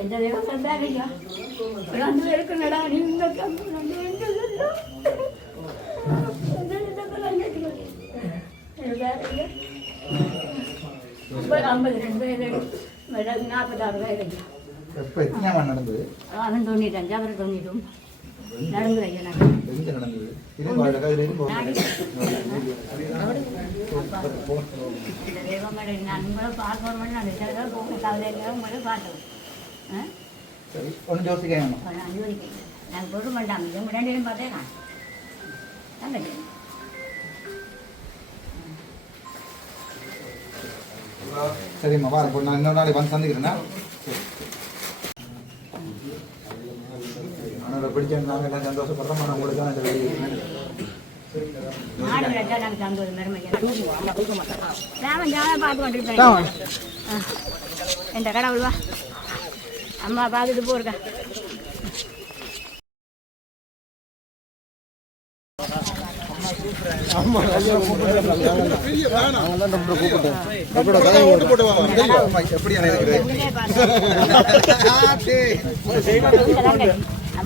എന്റെ ദൈവം എന്താറിയില്ല രണ്ടുപേർക്കുണ്ടടാ നീ ഇന്നൊക്കെ രണ്ടുപേരുണ്ടല്ലോ അമ്പത് രണ്ട് പേര് നാൽപ്പത്താറ് പേരില്ല எப்போ எத்தனை மணி நடந்தது അവൻ തൊണ്ണൂറ്റഞ്ച് അവർ തൊണ്ണൂറ്റും നടന്നു കഴിയണം எங்க நடந்தது இரும்பு அதில் இரும்பு இந்த தெய்வங்களை நண்பரை பார்க்கணும் நினைச்சா போக கவலையில் உங்களை பார்த்தோம் நாங்கள் போட்டு மாட்டாங்க இவங்க ரெண்டு பேரும் பார்த்தே நான் தங்கச்சி சரிம்மா வா இப்போ நான் இன்னொரு நாளைக்கு வந்து சந்திக்கிறேன்னா ஆனால் பிடிச்ச நாங்கள் எல்லாம் சந்தோஷப்படுறோம் ஆனால் உங்களுக்கு தான் இந்த வெளியே மாடு வச்சா நாங்கள் தங்குவது மருமைக்கு ராமன் ஜாவை பார்த்து கொண்டிருப்பேன் எந்த கடவுள் வா அம்மா பார்த்துட்டு போருக்கா எப்படி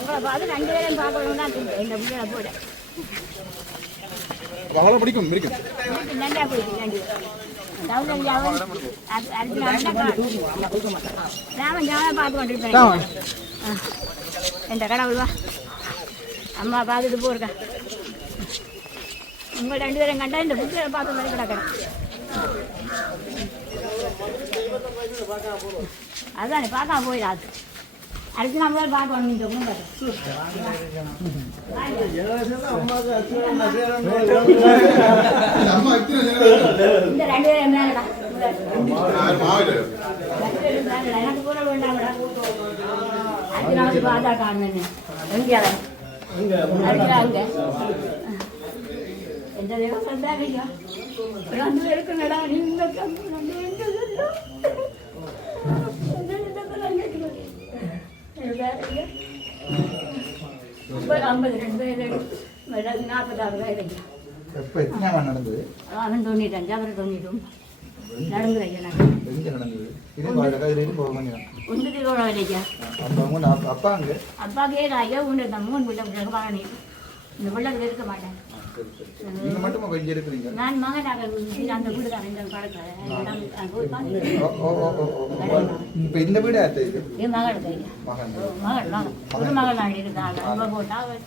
உங்களை பார்த்து ரெண்டு பேரையும் பார்க்கணும் தான் இந்த பிள்ளைய போட. அவளை பிடிக்கும் பிடிக்கும் நல்லா போயிட்டு ரெண்டு எந்த கடவுள் வா. அம்மா பார்த்துட்டு போருக்கா உங்கள் ரெண்டு பேரும் கண்டா இந்த புக்கில் பார்த்த மாதிரி கிடக்கிறேன். அதானே பார்க்காம போயிடாது. அடுத்து நம்மளால பார்க்கணும் இந்த குடும்பத்தை இந்த ரெண்டு பேரும் மேலடா எனக்கு கூட வேண்டாம்டா அடுத்த நாளைக்கு பார்த்தா காணுன்னு எங்கேயா அடுத்த அங்க எந்த தெய்வம் வந்தாங்க ஐயா ரெண்டு பேருக்குங்கடா நீ இந்த கம்பு ரெண்டு பேருக்கு ஐம்பது ரெண்டு பேர் நாற்பத்தாறு ஐயா எப்போ எத்தனை நடந்தது. அவன் தொண்ணூற்றஞ்சு அவர் தொண்ணூற்றும் நடந்து ஐயா நடந்தது இரும்பு அதில் இரும்பு கொஞ்சம் ஒன்று திருவிழா இல்லையா அப்போ அவங்க அப்பா அங்கே? அப்பா கேட்டாங்க உண்டு இந்த மூணு பிள்ளை இந்த பிள்ளைக்கு இருக்க மாட்டேன். நீங்கள் மட்டுமா கொஞ்சம் இருக்கிறீங்க நான் மகனாக அந்த வீடு தான் இந்த பழக்கம் ஓ ஓ ஓ ஓ இப்போ இந்த வீடு யார்கிட்ட இருக்கு? என் மகள் கையா மகன். மகள் ஒரு மகள் நாடி இருந்தாங்க. ரொம்ப போட்டா அவ-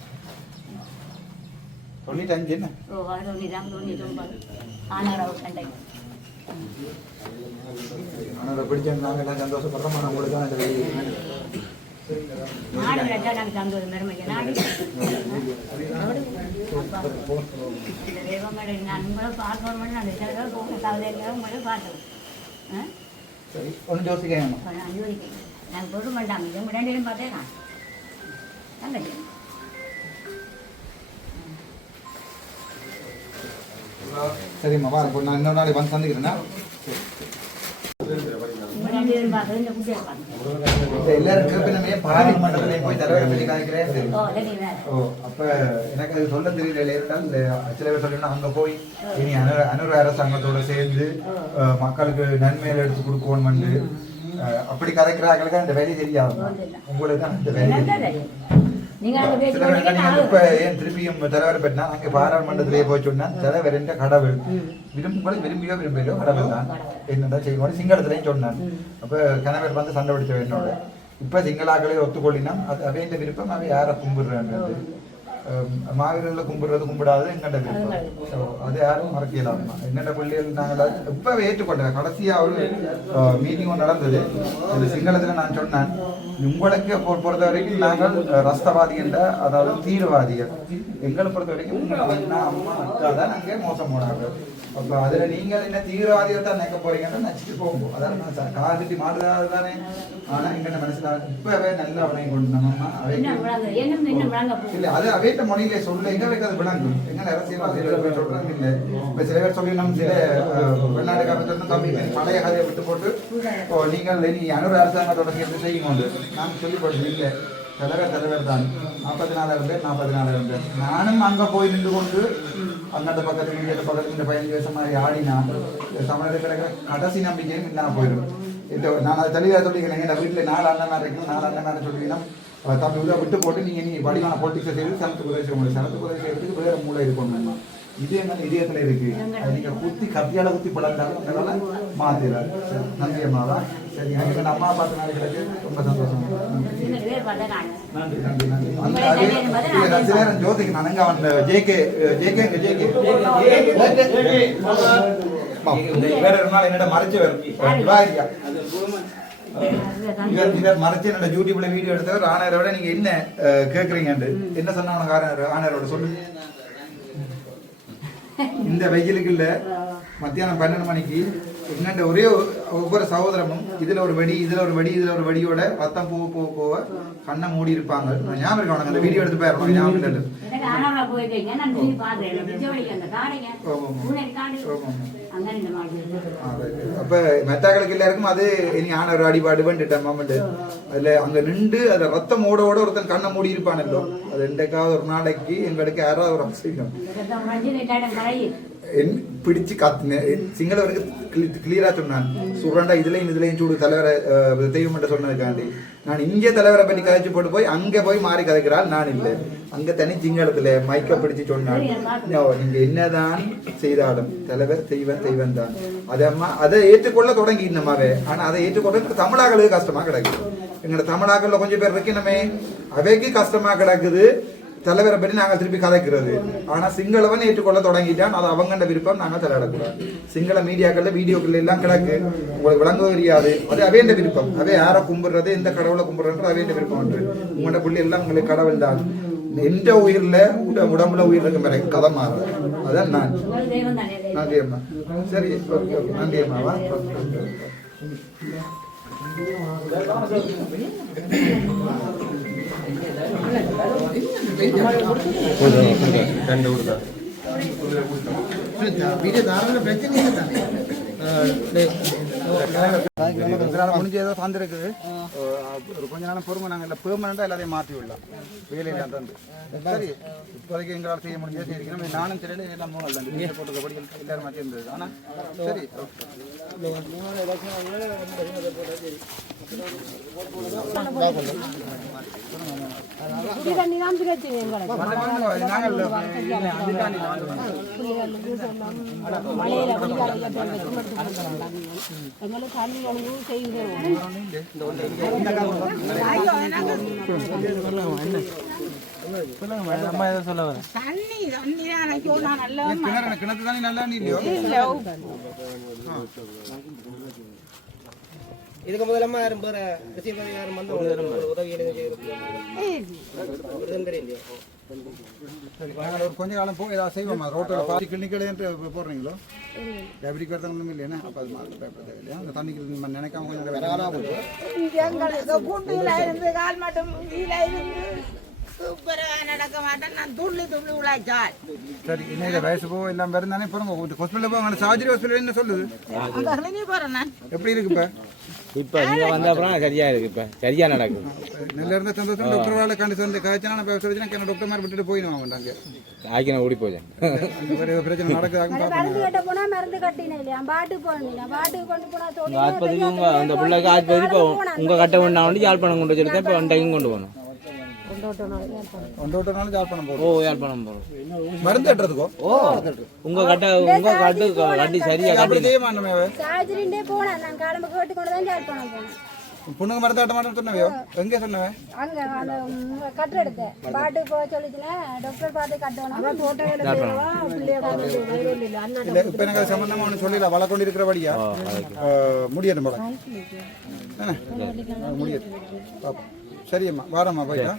தொண்ணூத்தஞ்சு என்ன? ஓ தொண்ணூறாம் தொண்ணூற்றி ஒன்பது ஆனாரம் சண்டை. ஆனால் பிடிச்ச நாங்கள் எல்லாம் சந்தோஷப்படுறோம் ஆனால் உங்களுக்கு தான் இந்த வெளியே நாடு வச்சா நாங்கள் தங்குவது மருமைக்கு நாடு போக கவலையில் உங்களை பார்த்தோம் ஆ? சரி ஒன்றும் யோசிக்கணும் அவன் அனுமதிக்கல நாங்கள் போட்டு மாட்டாங்க. இவங்க ரெண்டு பேரும் பார்த்தே நான் தங்கச்சி சரிம்மா வா. இப்போ நான் இன்னொரு நாளைக்கு வந்து சந்திக்கிறேன்னா எல்லாரும் கேட்பணுமே பாராளுமன்றத்திலே போய் தலைவரை பற்றி காய்க்கிறேன் ஓ அப்போ எனக்கு அது சொல்ல தெரியல இருந்தால் சில பேர் சொல்லணும் அங்கே போய் இனி அனு அனுர அரசாங்கத்தோட சேர்ந்து மக்களுக்கு நன்மையில எடுத்து கொடுக்கணும்னு அஹ், அப்படி கதைக்கிறாங்களுக்கு அந்த வேலை தெரியாது. உங்களுக்கு தான் அந்த வேலை? திருப்பியும் தலைவர் பெற்றா அங்கே பாராளுமன்றத்திலே போய் சொன்னா தலைவர் என்ற கடவுள். விரும்புகளை விரும்பியோ விரும்பியோ கடவுள் தான். என்னதான் செய்யணும் சிங்களத்திலையும் சொன்னான் அப்ப கணவர் வந்து சண்டை பிடிச்ச என்னோட. இப்ப சிங்களாக்களே ஒத்துக்கொள்ளினா அது அவையின் விருப்பம் அவை யாரை கும்பிடுறான்றது மாவீரர்களை கும்பிடுறது கும்பிடாதது எங்கண்ட விருப்பம் அது யாரும் மறக்கலாம் எங்கண்ட பிள்ளைகள் நாங்கள் இப்ப ஏற்றுக்கொண்டேன் கடைசியா ஒரு மீட்டிங் ஒன்று நடந்தது அந்த சிங்களத்துல நான் சொன்னேன் உங்களுக்கு பொறுத்த வரைக்கும் நாங்கள் அஹ், ரஸ்தவாதி என்ற அதாவது தீவிரவாதிகள் எங்களை பொறுத்த வரைக்கும் அம்மா அக்கா தான் நாங்கள் மோசம் போனாங்க அப்போ அதில் நீங்கள் என்ன தீவிரவாதிகள் தான் நினைக்க போறீங்கன்னு நினச்சிட்டு போகும் அதான் நான் ச- கால் கட்டி மாடுறது தானே. ஆனால் எங்க மனசில் இப்போவே நல்ல அவனை கொண்டு நம்ம இல்ல அது அவைட்ட மொழியில சொல்ல. எங்களுக்கு அது விளங்கும் எங்க அரசியல்வாதிகள் சொல்றாங்க இல்ல. இப்ப சில பேர் சொல்லி நம்ம சில வெளிநாடு காலத்துல தம்பி பழைய கதையை விட்டு போட்டு இப்போ நீங்கள் நீ அனுர அரசாங்கத்தோட சேர்ந்து செய்யும் கொண்டு. நான் சொல்லி போட்டு இல்ல. தலைவர் தலைவர் தான். நாற்பத்தி நாலாயிரம் பேர் நாற்பத்தி நாலாயிரம் பேர். நானும் அங்க போய் நின்று கொண்டு அங்கத்த பக்கத்துல இங்க பக்கத்துல இந்த பதினஞ்சு வருஷம் மாதிரி ஆடினா தமிழகத்தில் கிடக்கிற கடைசி நம்பிக்கையும் இல்லாம போயிடும் இந்த நான் அதை தெளிவாக சொல்லிக்கிறேன் எங்கள் வீட்டில் நாலு அண்ணன் இருக்கணும் நாலு அண்ணன் சொல்லிங்கன்னா தம்பி இதை விட்டு போட்டு நீங்கள் நீங்கள் வடிவான பொலிட்டிக்ஸை செய்து சனத்து உதவி செய்ய முடியும் சனத்து உதவி செய்யறதுக்கு வேற மூளை இருக்கணும் இது எங்கள் இதயத்தில் இருக்கு அது நீங்கள் குத்தி கத்தியால குத்தி பழந்தாலும் அதனால மாத்திடாது சரி, நன்றி அம்மாவா சரி எனக்கு எங்கள் அம்மா பார்த்த நாள் கிடைச்சு ரொம்ப சந்தோஷம். நன்றி இந்த பேர் பார்த்தா நான் நன்றி. நன்றி நன்றி. அந்த அதே இல்ல, நான் சில நேரம் ஜோதிக்கு நான் அங்க வந்த ஜேகே ஜேகே இங்க ஜேகே. வேற ஒரு நாள் என்னோட மறைச்சவர் இவாரியா இவர் இவர் மறைச்சு என்னோட யூடியூப்ல வீடியோ எடுத்தவர் ஆனரோட நீங்க என்ன கேக்குறீங்கன்னு என்ன சொன்னா உனக்கு ஆனர் ஆனரோட சொல்லு. இந்த வெயிலுக்கு இல்ல மத்தியானம் பன்னெண்டு மணிக்கு என்னண்ட ஒரே ஒவ்வொரு சகோதரமும் இதுல ஒரு வெடி இதுல ஒரு வெடி இதுல ஒரு வெடியோட ரத்தம் போக போக போக கண்ணை மூடி இருப்பாங்க. நான் ஞாபகம் இருக்கு உனக்கு அந்த வீடியோ எடுத்து போயிருக்கோம் ஞாபகம் இல்லை எனக்கு ஆனாவா போயிருக்கீங்க நான் போய் பார்த்தேன் பிச்சவழிக்கு அந்த காடைங்க ஆமா, ஆமா. பூனை காடு ஆமா, ஆமா. அங்க இந்த மாதிரி ஆ, right. அப்ப மெத்தாக்களுக்கு எல்லாருக்கும் அது இனி ஆன ஒரு அடிபாடு பண்ணிட்டேன் என் பிடிச்சு காத்துனேன் சிங்களவருக்கு கிளியரா சொன்னான் சுரண்டா இதுலயும் இதுலயும் சூடு தலைவரை தெய்வம் என்று சொன்னதுக்காண்டி நான் இங்கே தலைவரை பற்றி கதைச்சு போட்டு போய் அங்க போய் மாறி கதைக்கிறாள் நான் இல்லை அங்க தனி சிங்களத்துல மைக்க பிடிச்சு சொன்னான் நீங்க என்னதான் செய்தாலும் தலைவர் தெய்வம் தெய்வம் தான் அதை அம்மா அதை ஏற்றுக்கொள்ள தொடங்கி நம்மாவே ஆனா அதை ஏற்றுக்கொள்ள தமிழாக்களுக்கு கஷ்டமா கிடக்குது எங்களோட தமிழாக்கள்ல கொஞ்சம் பேர் இருக்கணுமே அவைக்கு கஷ்டமா கிடக்குது தலைவரை பற்றி நாங்கள் திருப்பி கதைக்கிறது. ஆனால் சிங்களவன் ஏற்றுக்கொள்ள தொடங்கிட்டான். அது அவங்கண்ட விருப்பம் நாங்கள் தலையிடக்கூடாது. சிங்கள மீடியாக்களில் வீடியோக்கள் எல்லாம் கிடக்கு. உங்களுக்கு விளங்க தெரியாது. அது அவையண்ட விருப்பம். அவை யாரை கும்பிடுறது எந்த கடவுளை கும்பிடுறது அவையண்ட விருப்பம் என்று உங்களோட பிள்ளை எல்லாம் உங்களுக்கு கடவுள் தான். எந்த உயிர்ல உட- உடம்புல உயிர் இருக்கும் வரை கதை மாறும் அதான் நான். நன்றி அம்மா. சரி ஓகே ஓகே. நன்றி அம்மாவா ஓகே, ஓகே, ஓகே. முடிஞ்ச ஏதோ தந்திருக்குது ஒரு கொஞ்ச நேரம் பொறுமை நாங்கள் இல்லை பெர்மனண்டாக எல்லாத்தையும் மாற்றி விடலாம் வேலையில் தந்து சரி இப்போதைக்கு எங்களால் செய்ய முடிஞ்சது செய்திருக்கணும் நானும் தெரியல எல்லாம் மூணு இல்லை நீங்கள் போட்டபடி எல்லாரும் மாற்றி இருந்தது ஆனால் சரி நாங்கள் மழையில குளிக்காலையில் வச்சு எங்களுக்கு தண்ணி தண்ணி நல்லா கிணத்து நல்லா நீ இதுக்கு முதலமா யாரும் வேற ரிசீவர் யாரும் வந்து உதவி நாங்கள் ஒரு கொஞ்ச காலம் போய் ஏதாவது செய்வோமா? ரோட்டில் பாதி கிளினிக்கல் போடுறீங்களோ? டயபெட்டிக் வரதான் ஒன்றும் இல்லையா அப்போ அது மாதிரி பயப்பட தேவையில்லையா அந்த தண்ணிக்கு நம்ம நினைக்காம கொஞ்சம் வேற எங்களுக்கு குண்டியில இருந்து கால் மட்டும் கீழே இருந்து சூப்பரா நடக்க மாட்டேன் நான் துள்ளி துள்ளி உழைச்சாள். சரி இன்னும் இதை வயசு போக எல்லாம் வருந்தானே போகிறோம் ஹாஸ்பிட்டலில் போங்க. சார்ஜரி ஹாஸ்பிட்டல் என்ன சொல்லுது? எப்படி இருக்கு இப்போ? இப்ப நீங்க வந்த அப்புறம் சரியா இருக்கு இப்ப. சரியா நடக்குது. நல்ல இருந்த சந்தோஷம் டாக்டர் வேலை கண்டு வந்து காய்ச்சனா நான் பேச வச்சுனா என்ன டாக்டர் மாதிரி விட்டுட்டு போயிடுவாங்க மாட்டாங்க ஓடி போச்சேன் அந்த மாதிரி ஏதோ பிரச்சனை நடக்குதான்னு பார்ப்போம் மருந்து கட்ட போனா மருந்து கட்டினேன் இல்லையா? பாட்டுக்கு போனீங்க பாட்டுக்கு கொண்டு போனா சொல்லி ஆஸ்பத்திரிக்கு உங்க அந்த பிள்ளைக்கு ஆஸ்பத்திரி இப்போ உங்க கட்ட வேண்டாம் வந்து யாழ்ப்பாணம் கொண்டு வச்சிருக்கேன் இப்போ அண்டையும் கொண்டு போகணும். ஒன்று விட்ட நாள் ஜாப் பண்ண ஓ போகிறோம் யாழ்ப்பாணம் போகிறோம் மருந்து கட்டுறதுக்கோ ஓ உங்க கட்ட உங்க கட்டு கட்டி சரியா அப்படி கட்டி செய்ய மாட்டோமே சார்ஜரிண்டே போனேன் நான் கிளம்பு கேட்டு கொண்டு தான் ஜால் பண்ண போனேன் பொண்ணுங்க மருந்து கட்ட மாட்டேன்னு சொன்னவையோ? எங்கே சொன்னவே? அங்க அந்த கட்டு எடுத்தேன். பாட்டுக்கு போக சொல்லிச்சுன்னா டாக்டர் பார்த்து கட்டணும். போட்டோ இல்லை இப்போ எனக்கு சம்மந்தமாக ஒன்று சொல்லல. வளர்க்கொண்டு இருக்கிறபடியா முடியணும் போல. என்ன? முடியாது பாப்போம். சரியம்மா வாரம்மா போயிட்டா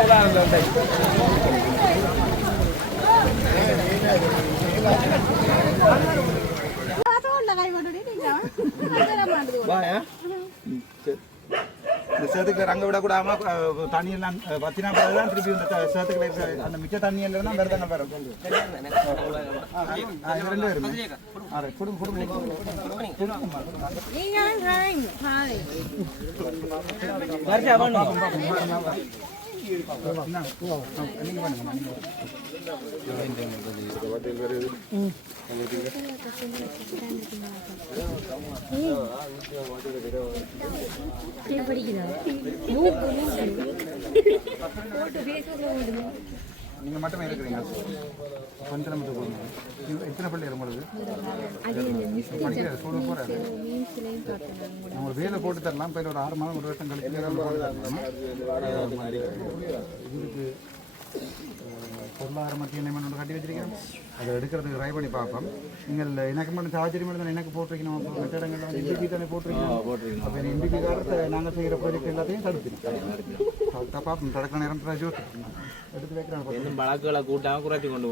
வாயா இந்த சேத்துக்கு ரங்க விடக்கூடாம தண்ணியெல்லாம் அஹ், வத்தினா பிறகு தான் திருப்பி இந்த இருக்க அந்த மிச்ச தண்ணி எல்லாம் தான் வேறு தானே இது ரெண்டு பேருமே. ஆ, ரைட். கொடுங்க கொடுங்க வரிசையா பண்ணுங்க நீங்க பண்ணுங்க நீங்க மட்டுமே இருக்கிறீங்க கொஞ்சம் மட்டும் போடுங்க இது எத்தனை பிள்ளைகள் உங்களுக்கு? படிக்கிற ஸ்கூலுக்கு போறாரு நம்ம ஒரு வேலை போட்டு தரலாம். போய் ஒரு ஆறு மாதம் ஒரு வருஷம் கழிச்சு வேலை போட்டு தரலாம். இதுக்கு பொருளாதார மத்திய நியமனம் ஒன்று கட்டி வச்சிருக்கேன் அதை எடுக்கிறதுக்கு ட்ரை பண்ணி பார்ப்போம். நீங்கள் எனக்கு மட்டும் சார்ஜரி மட்டும் தான் எனக்கு போட்டிருக்கணும். அப்போ மற்ற இடங்களில் இண்டிபி தானே போட்டிருக்கணும். அப்போ இண்டிபி காரத்தை நாங்கள் செய்கிற ப்ராஜெக்ட் எல்லாத்தையும் தடுத்துருக்கோம் பார்ப்போம் தடுக்க நேரம் ஜூஸ் எடுத்து வைக்கிறோம் இன்னும் வழக்குகளை கூட்டாம குறைச்சி கொண்டு